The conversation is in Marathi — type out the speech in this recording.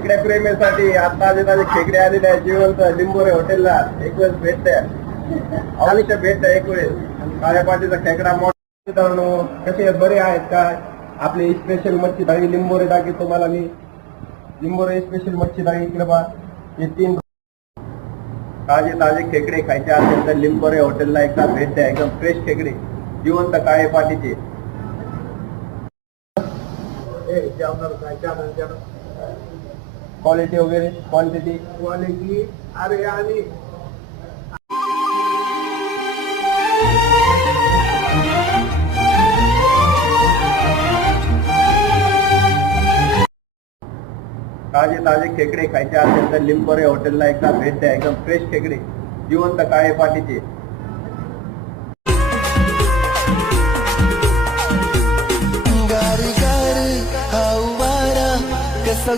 खेकड्या प्रेमीसाठी आता ताजे खेकडे आलेले आहे. जिवंत लिंबोरे हॉटेलला एक वेळेस भेट द्या, अवश्य भेट द्या एक वेळेस. काळ्या पाटीचा खेकडा मित्रांनो कसे आहेत, बरे आहेत का? आपली स्पेशल मच्छी थाळी लिंबोरे टाकी तुम्हाला मी लिंबोरे स्पेशल मच्छी थाळी इकडे पहा. हे 3 ताजे खेकडे खायचे असेल तर लिंबोरे हॉटेलला एकदा भेट द्या. एकदम फ्रेश खेकडे जिवंत काळे पाटीचे. क्वालिटी वगैरे क्वांटिटी क्वालिटी अरे आणि ताजे खेकडे खायचे असेल तर लिंबोरे हॉटेलला एकदा भेट द्या. एकदम फ्रेश खेकडे जिवंत काळे पाटीचे. गारी गारी हा वारा कसा